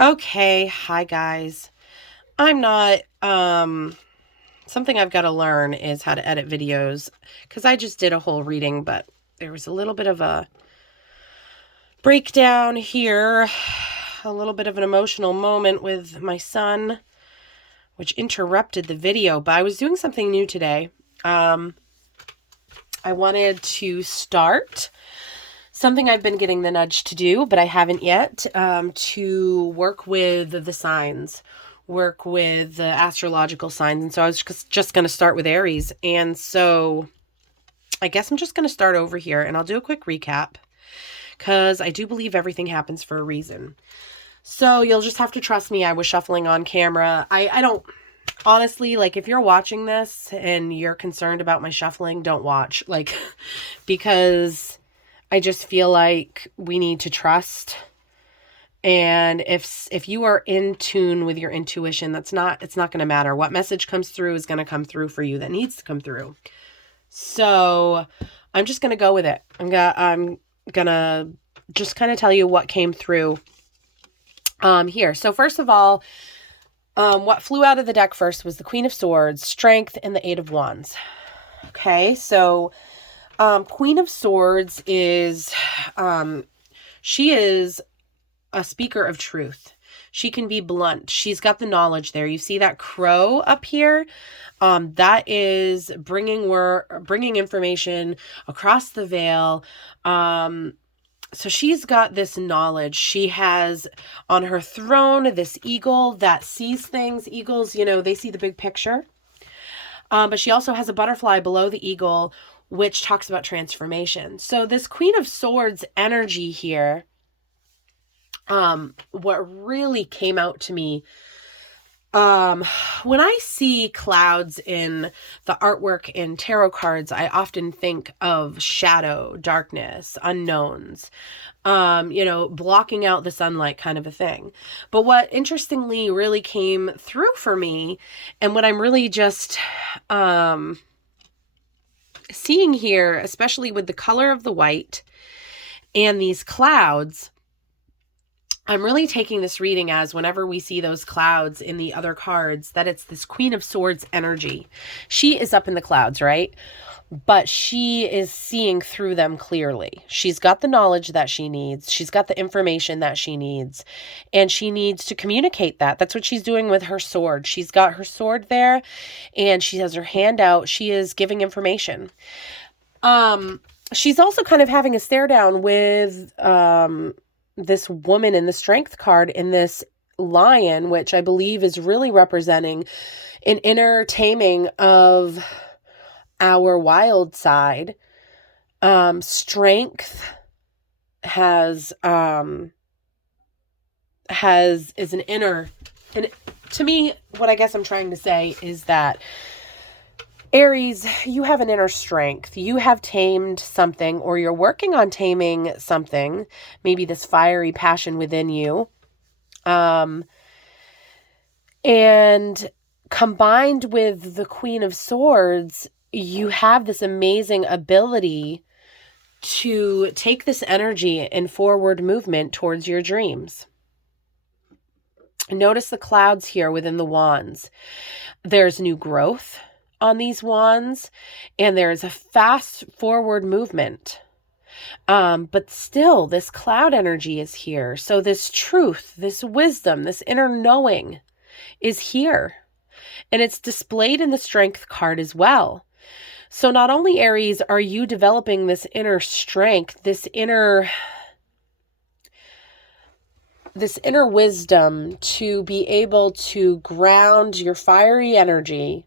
Okay, hi guys. I'm not something I've got to learn is how to edit videos cuz I just did a whole reading, but there was a little bit of a breakdown here, a little bit of an emotional moment with my son which interrupted the video, but I was doing something new today. I wanted to start something I've been getting the nudge to do, but I haven't yet, to work with the signs, work with the astrological signs. And so I was just going to start with Aries. And so I guess I'm just going to start over here and I'll do a quick recap because I do believe everything happens for a reason. So you'll just have to trust me. I was shuffling on camera. I don't, honestly, like if you're watching this and you're concerned about my shuffling, don't watch. Like, because I just feel like we need to trust. And if you are in tune with your intuition, it's not going to matter. What message comes through is going to come through for you that needs to come through. So I'm just going to go with it. I'm going to just kind of tell you what came through here. So first of all, what flew out of the deck first was the Queen of Swords, Strength, and the Eight of Wands. Okay, so Queen of Swords is, she is a speaker of truth. She can be blunt. She's got the knowledge there. You see that crow up here? That is bringing information across the veil. So she's got this knowledge. She has on her throne this eagle that sees things. Eagles, they see the big picture. But she also has a butterfly below the eagle, which talks about transformation. So this Queen of Swords energy here, what really came out to me, when I see clouds in the artwork in tarot cards, I often think of shadow, darkness, unknowns, blocking out the sunlight kind of a thing. But what interestingly really came through for me, and what I'm really just, seeing here, especially with the color of the white and these clouds, I'm really taking this reading as whenever we see those clouds in the other cards, that it's this Queen of Swords energy. She is up in the clouds, right? But she is seeing through them clearly. She's got the knowledge that she needs. She's got the information that she needs. And she needs to communicate that. That's what she's doing with her sword. She's got her sword there and she has her hand out. She is giving information. She's also kind of having a stare down with, this woman in the Strength card in this lion, which I believe is really representing an inner taming of our wild side. Strength is an inner, and to me, what I guess I'm trying to say is that Aries, you have an inner strength. You have tamed something, or you're working on taming something, maybe this fiery passion within you. And combined with the Queen of Swords, you have this amazing ability to take this energy in forward movement towards your dreams. Notice the clouds here within the wands. There's new growth on these wands, and there's a fast forward movement. But still, this cloud energy is here. So this truth, this wisdom, this inner knowing is here. And it's displayed in the Strength card as well. So not only, Aries, are you developing this inner strength, this inner wisdom to be able to ground your fiery energy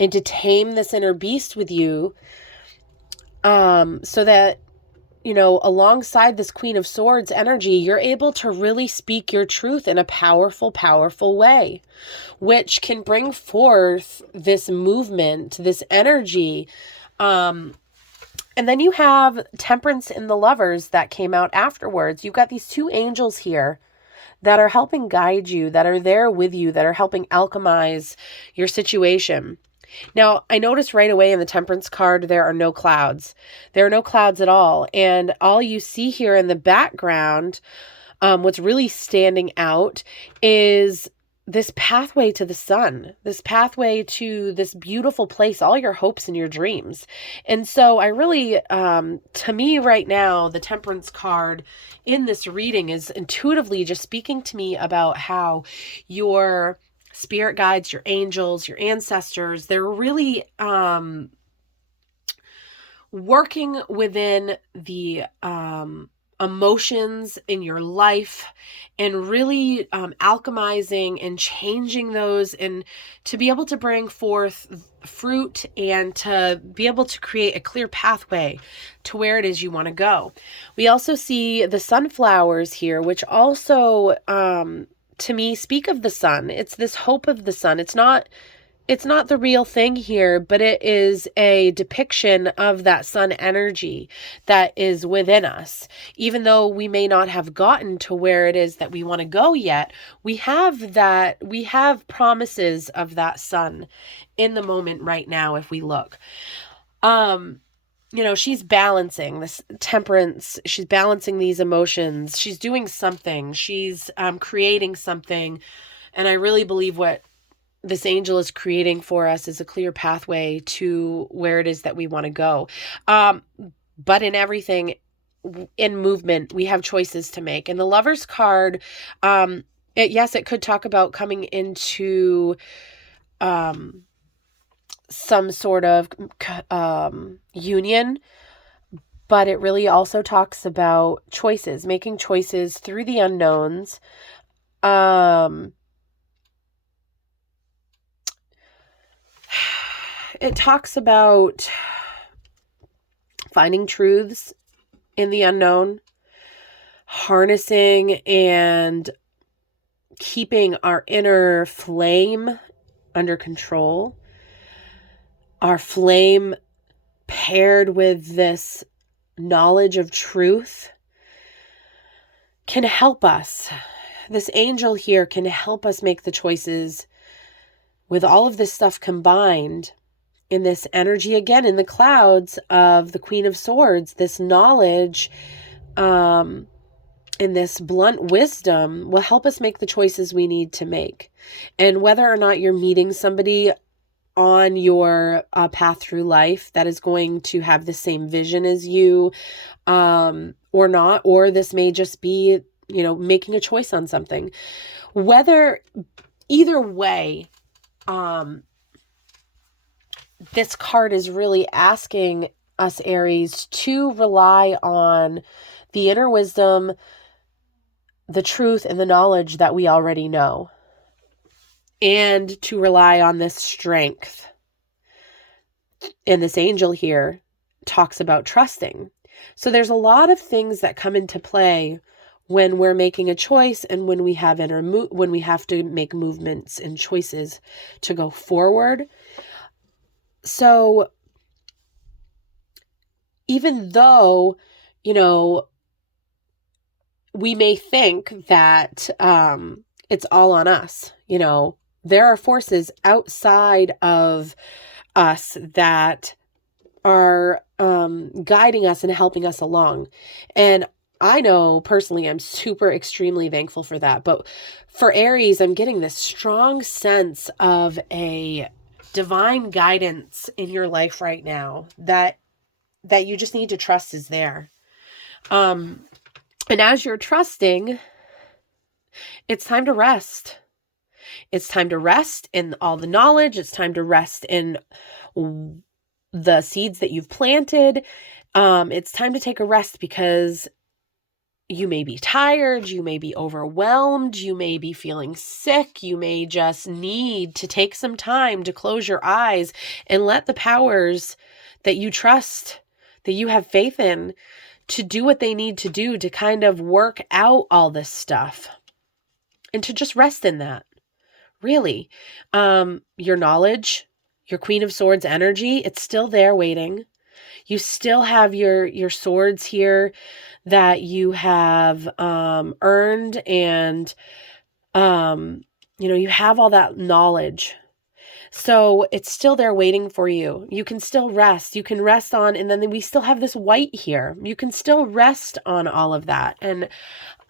and to tame this inner beast with you, so that, alongside this Queen of Swords energy, you're able to really speak your truth in a powerful, powerful way, which can bring forth this movement, this energy. And then you have Temperance in the Lovers that came out afterwards. You've got these two angels here that are helping guide you, that are there with you, that are helping alchemize your situation. Now, I noticed right away in the Temperance card, there are no clouds. There are no clouds at all. And all you see here in the background what's really standing out is this pathway to the sun, this pathway to this beautiful place, all your hopes and your dreams. And so I really, to me right now, the Temperance card in this reading is intuitively just speaking to me about how your spirit guides, your angels, your ancestors, they're really working within the emotions in your life and really alchemizing and changing those, and to be able to bring forth fruit and to be able to create a clear pathway to where it is you want to go. We also see the sunflowers here, which also to me speak of the sun. It's this hope of the sun. It's not the real thing here, but it is a depiction of that sun energy that is within us. Even though we may not have gotten to where it is that we want to go yet, we have promises of that sun in the moment right now if we look. She's balancing this Temperance. She's balancing these emotions. She's doing something. She's creating something. And I really believe what this angel is creating for us is a clear pathway to where it is that we want to go. But in everything, in movement, we have choices to make. And the Lover's card, it could talk about coming into some sort of union, but it really also talks about choices, making choices through the unknowns. It talks about finding truths in the unknown, harnessing and keeping our inner flame under control. Our flame paired with this knowledge of truth can help us. This angel here can help us make the choices with all of this stuff combined in this energy, again, in the clouds of the Queen of Swords, this knowledge and this blunt wisdom will help us make the choices we need to make. And whether or not you're meeting somebody on your path through life that is going to have the same vision as you or not, or this may just be, making a choice on something. Either way, this card is really asking us, Aries, to rely on the inner wisdom, the truth, and the knowledge that we already know, and to rely on this strength. And this angel here talks about trusting. So there's a lot of things that come into play when we're making a choice and when we have when we have to make movements and choices to go forward. So even though, we may think that it's all on us, there are forces outside of us that are guiding us and helping us along. And I know personally, I'm super extremely thankful for that. But for Aries, I'm getting this strong sense of a divine guidance in your life right now that you just need to trust is there. And as you're trusting, it's time to rest. It's time to rest in all the knowledge. It's time to rest in the seeds that you've planted. It's time to take a rest because you may be tired, you may be overwhelmed, you may be feeling sick, you may just need to take some time to close your eyes and let the powers that you trust, that you have faith in, to do what they need to do to kind of work out all this stuff and to just rest in that. Really, your knowledge, your Queen of Swords energy, it's still there waiting. You still have your swords here that you have earned, and you have all that knowledge. So it's still there waiting for you. You can still rest. You can rest on, and then we still have this white here. You can still rest on all of that. And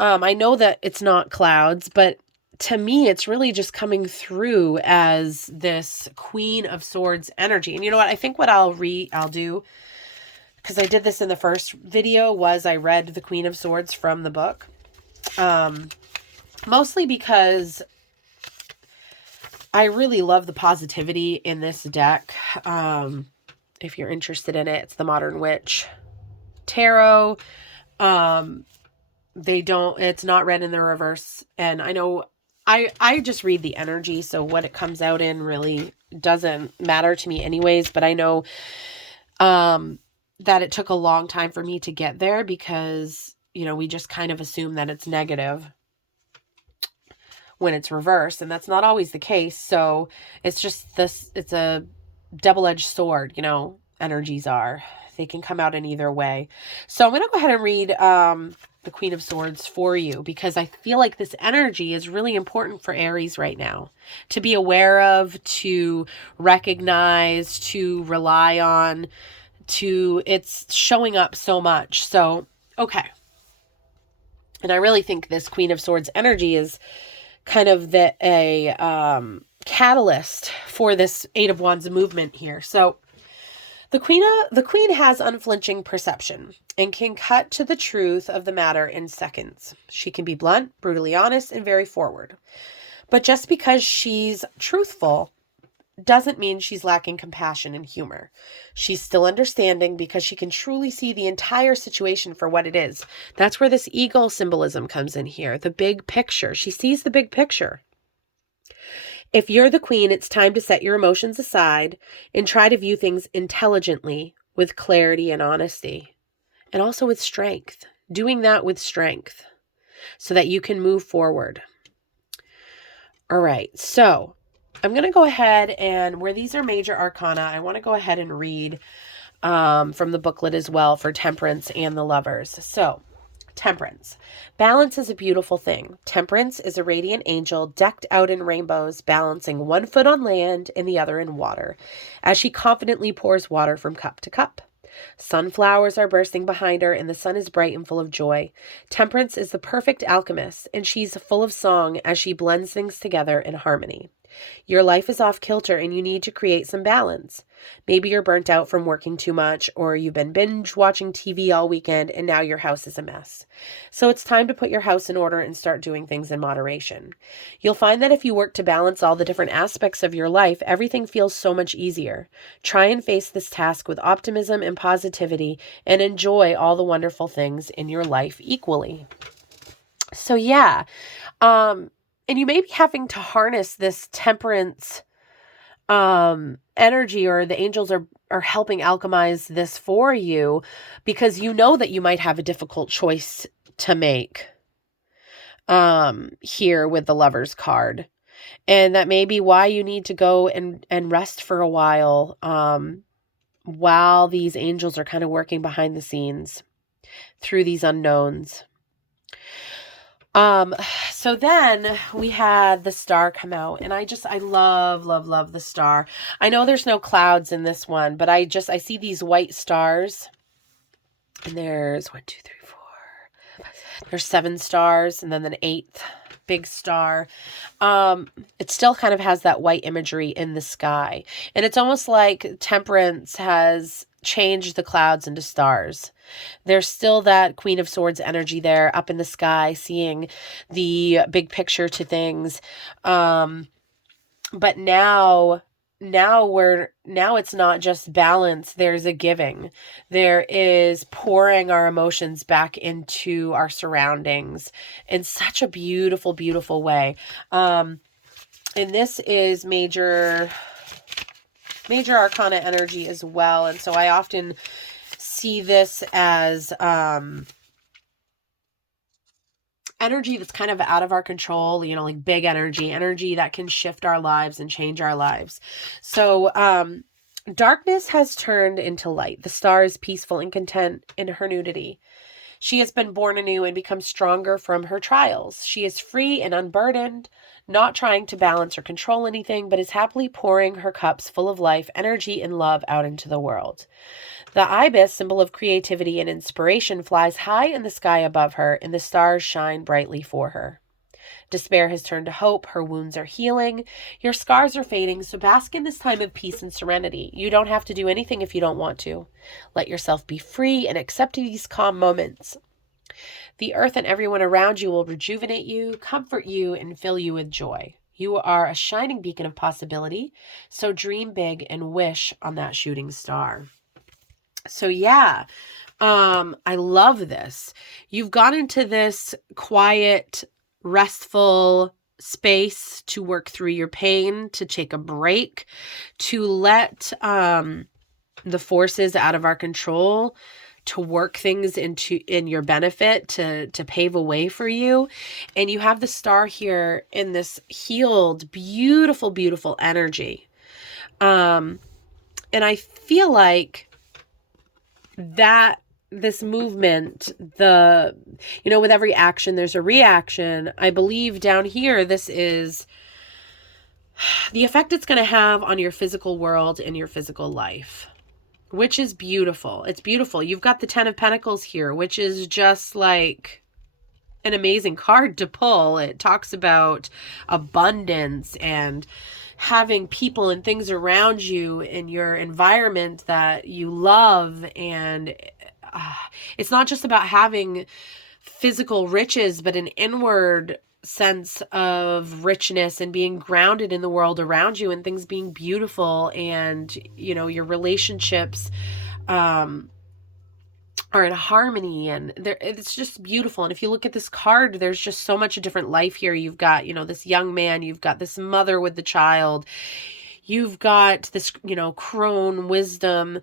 I know that it's not clouds, but to me, it's really just coming through as this Queen of Swords energy. And you know what? I think what I'll do, because I did this in the first video, was I read the Queen of Swords from the book. Mostly because I really love the positivity in this deck. If you're interested in it, it's the Modern Witch Tarot. It's not read in the reverse. And I know I just read the energy. So what it comes out in really doesn't matter to me anyways. But I know, that it took a long time for me to get there because, we just kind of assume that it's negative when it's reversed, and that's not always the case. So it's just it's a double-edged sword, energies are. They can come out in either way. So I'm going to go ahead and read the Queen of Swords for you, because I feel like this energy is really important for Aries right now to be aware of, to recognize, to rely on, it's showing up so much. So, okay. And I really think this Queen of Swords energy is kind of a catalyst for this Eight of Wands movement here. So the queen has unflinching perception and can cut to the truth of the matter in seconds. She can be blunt, brutally honest, and very forward. But just because she's truthful doesn't mean she's lacking compassion and humor. She's still understanding because she can truly see the entire situation for what it is. That's where this eagle symbolism comes in here. The big picture. She sees the big picture. If you're the queen, it's time to set your emotions aside and try to view things intelligently, with clarity and honesty, and also with strength. Doing that with strength so that you can move forward. All right, so I'm going to go ahead and, where these are major arcana, I want to go ahead and read from the booklet as well for Temperance and the Lovers. So, Temperance. Balance is a beautiful thing. Temperance is a radiant angel decked out in rainbows, balancing one foot on land and the other in water, as she confidently pours water from cup to cup. Sunflowers are bursting behind her, and the sun is bright and full of joy. Temperance is the perfect alchemist, and she's full of song as she blends things together in harmony. Your life is off kilter and you need to create some balance. Maybe you're burnt out from working too much, or you've been binge watching TV all weekend and now your house is a mess. So it's time to put your house in order and start doing things in moderation. You'll find that if you work to balance all the different aspects of your life, everything feels so much easier. Try and face this task with optimism and positivity and enjoy all the wonderful things in your life equally. So yeah, and you may be having to harness this temperance energy, or the angels are helping alchemize this for you, because you know that you might have a difficult choice to make here with the Lover's card. And that may be why you need to go and rest for a while these angels are kind of working behind the scenes through these unknowns. So then we had the star come out, and I love, love, love the star. I know there's no clouds in this one, but I see these white stars, and there's 1, 2, 3, 4. There's 7 stars, and then an 8th big star. It still kind of has that white imagery in the sky, and it's almost like Temperance has changed the clouds into stars. There's still that Queen of Swords energy there up in the sky, seeing the big picture to things. But now it's not just balance. There's a giving. There is pouring our emotions back into our surroundings in such a beautiful, beautiful way. And this is major arcana energy as well. And so I often see this as energy that's kind of out of our control, like big energy that can shift our lives and change our lives. So darkness has turned into light. The star is peaceful and content in her nudity. She has been born anew and become stronger from her trials. She is free and unburdened, not trying to balance or control anything, but is happily pouring her cups full of life, energy, and love out into the world. The ibis, symbol of creativity and inspiration, flies high in the sky above her, and the stars shine brightly for her. Despair has turned to hope. Her wounds are healing. Your scars are fading, so bask in this time of peace and serenity. You don't have to do anything if you don't want to. Let yourself be free and accept these calm moments. The earth and everyone around you will rejuvenate you, comfort you, and fill you with joy. You are a shining beacon of possibility, so dream big and wish on that shooting star. So yeah, I love this. You've gone into this quiet, restful space to work through your pain, to take a break, to let the forces out of our control to work things in your benefit, to pave a way for you. And you have the star here in this healed, beautiful, beautiful energy. And I feel like that this movement, with every action, there's a reaction. I believe down here, this is the effect it's going to have on your physical world and your physical life, which is beautiful. It's beautiful. You've got the 10 of Pentacles here, which is just like an amazing card to pull. It talks about abundance and having people and things around you in your environment that you love. And it's not just about having physical riches, but an inward sense of richness and being grounded in the world around you and things being beautiful, and your relationships are in harmony, and it's just beautiful. And if you look at this card, there's just so much a different life here. You've got this young man, you've got this mother with the child, you've got this crone wisdom,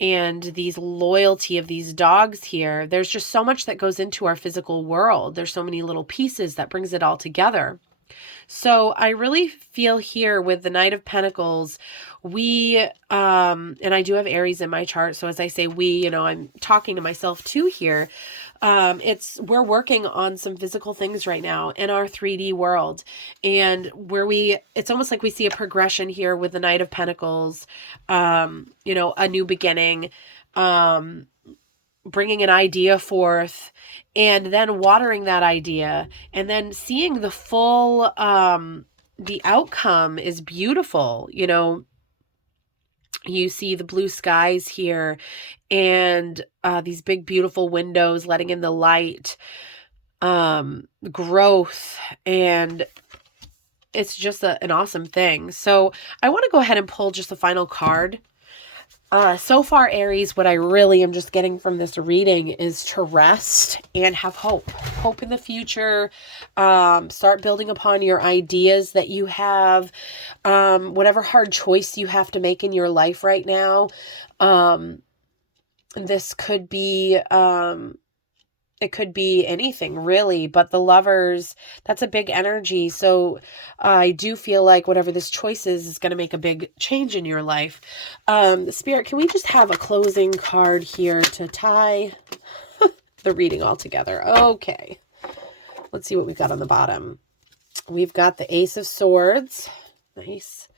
and these loyalty of these dogs here. There's just so much that goes into our physical world. There's so many little pieces that brings it all together. So I really feel here with the Knight of Pentacles, we, and I do have Aries in my chart. So as I say, I'm talking to myself too here. We're working on some physical things right now in our 3D world, and it's almost like we see a progression here with the Knight of Pentacles, a new beginning, bringing an idea forth, and then watering that idea, and then seeing the full, the outcome is beautiful. You see the blue skies here, and these big, beautiful windows letting in the light, growth, and it's just an awesome thing. So I want to go ahead and pull just the final card. So far, Aries, what I really am just getting from this reading is to rest and have hope. Hope in the future. Start building upon your ideas that you have. Whatever hard choice you have to make in your life right now. This could be... it could be anything really, but the Lovers, that's a big energy. So I do feel like whatever this choice is going to make a big change in your life. Spirit, can we just have a closing card here to tie the reading all together? Okay. Let's see what we've got on the bottom. We've got the Ace of Swords. Nice.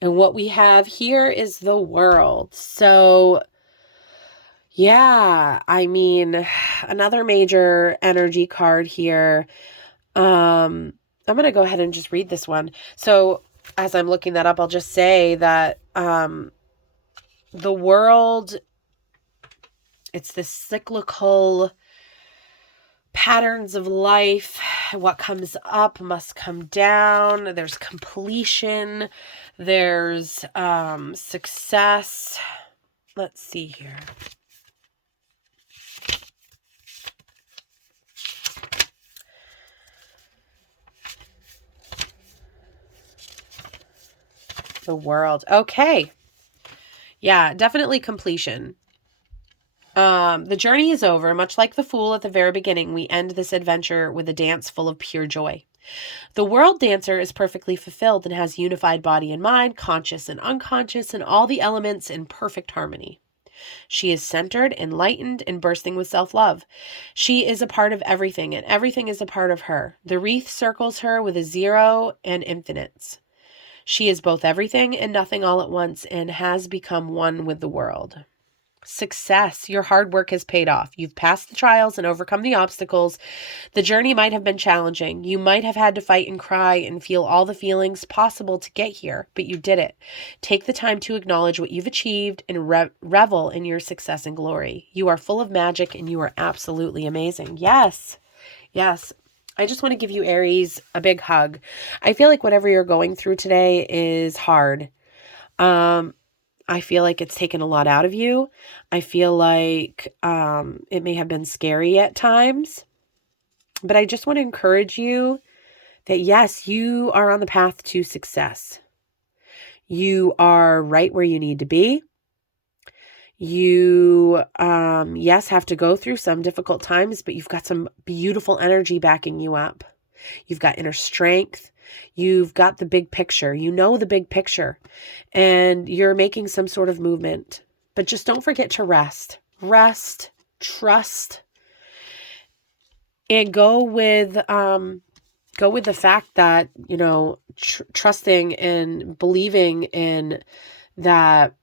And what we have here is the World. So yeah, I mean, another major energy card here. I'm going to go ahead and just read this one. So as I'm looking that up, I'll just say that the World, it's this cyclical patterns of life. What comes up must come down. There's completion. There's success. Let's see here. The World. Okay. Yeah, definitely completion. The journey is over. Much like the Fool at the very beginning, we end this adventure with a dance full of pure joy. The World Dancer is perfectly fulfilled and has unified body and mind, conscious and unconscious, and all the elements in perfect harmony. She is centered, enlightened, and bursting with self-love. She is a part of everything, and everything is a part of her. The wreath circles her with a zero and infinites. She is both everything and nothing all at once and has become one with the world. Success. Your hard work has paid off. You've passed the trials and overcome the obstacles. The journey might have been challenging. You might have had to fight and cry and feel all the feelings possible to get here, but you did it. Take the time to acknowledge what you've achieved and revel in your success and glory. You are full of magic and you are absolutely amazing. Yes. Yes. I just want to give you, Aries, a big hug. I feel like whatever you're going through today is hard. I feel like it's taken a lot out of you. I feel like it may have been scary at times. But I just want to encourage you that, yes, you are on the path to success. You are right where you need to be. You, yes, have to go through some difficult times, but you've got some beautiful energy backing you up. You've got inner strength. You've got the big picture. You know the big picture. And you're making some sort of movement. But just don't forget to rest. Rest, trust, and go with the fact that, trusting and believing in that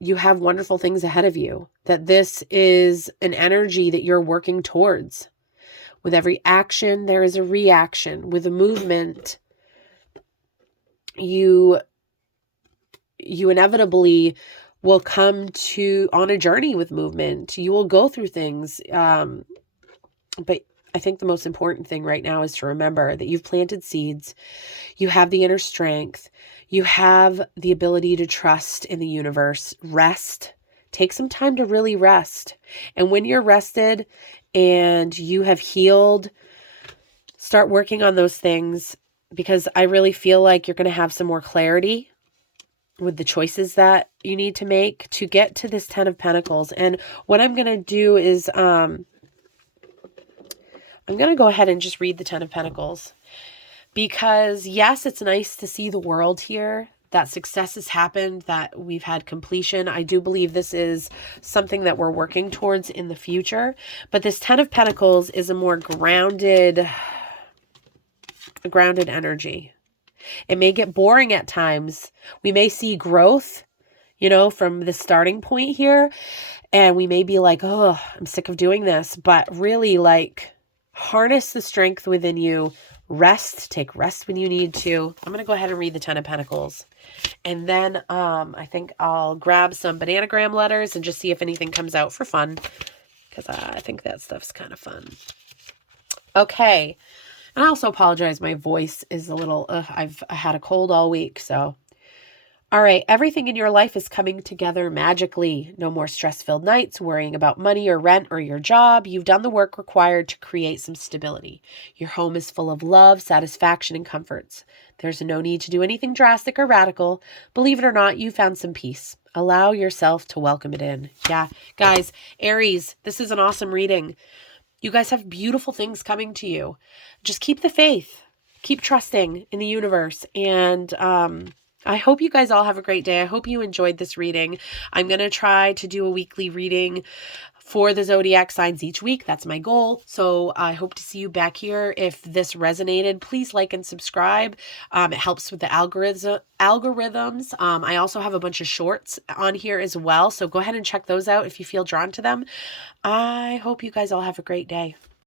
you have wonderful things ahead of you, that this is an energy that you're working towards. With every action, there is a reaction. With a movement, you inevitably will come on a journey with movement. You will go through things. But I think the most important thing right now is to remember that you've planted seeds. You have the inner strength. You have the ability to trust in the universe. Rest. Take some time to really rest. And when you're rested and you have healed, start working on those things, because I really feel like you're going to have some more clarity with the choices that you need to make to get to this 10 of Pentacles. And what I'm going to do is I'm going to go ahead and just read the 10 of Pentacles, because yes, it's nice to see the world here, that success has happened, that we've had completion. I do believe this is something that we're working towards in the future. But this 10 of Pentacles is a more grounded energy. It may get boring at times. We may see growth, from the starting point here. And we may be like, oh, I'm sick of doing this. But really, harness the strength within you. Rest. Take rest when you need to. I'm going to go ahead and read the 10 of Pentacles. And then I think I'll grab some bananagram letters and just see if anything comes out for fun, because I think that stuff's kind of fun. Okay. And I also apologize. My voice is a little, I've had a cold all week. So, all right. Everything in your life is coming together magically. No more stress-filled nights, worrying about money or rent or your job. You've done the work required to create some stability. Your home is full of love, satisfaction, and comforts. There's no need to do anything drastic or radical. Believe it or not, you found some peace. Allow yourself to welcome it in. Yeah. Guys, Aries, this is an awesome reading. You guys have beautiful things coming to you. Just keep the faith. Keep trusting in the universe. And I hope you guys all have a great day. I hope you enjoyed this reading. I'm going to try to do a weekly reading for the zodiac signs each week. That's my goal. So I hope to see you back here. If this resonated, please like and subscribe. It helps with the algorithms. I also have a bunch of shorts on here as well. So go ahead and check those out if you feel drawn to them. I hope you guys all have a great day.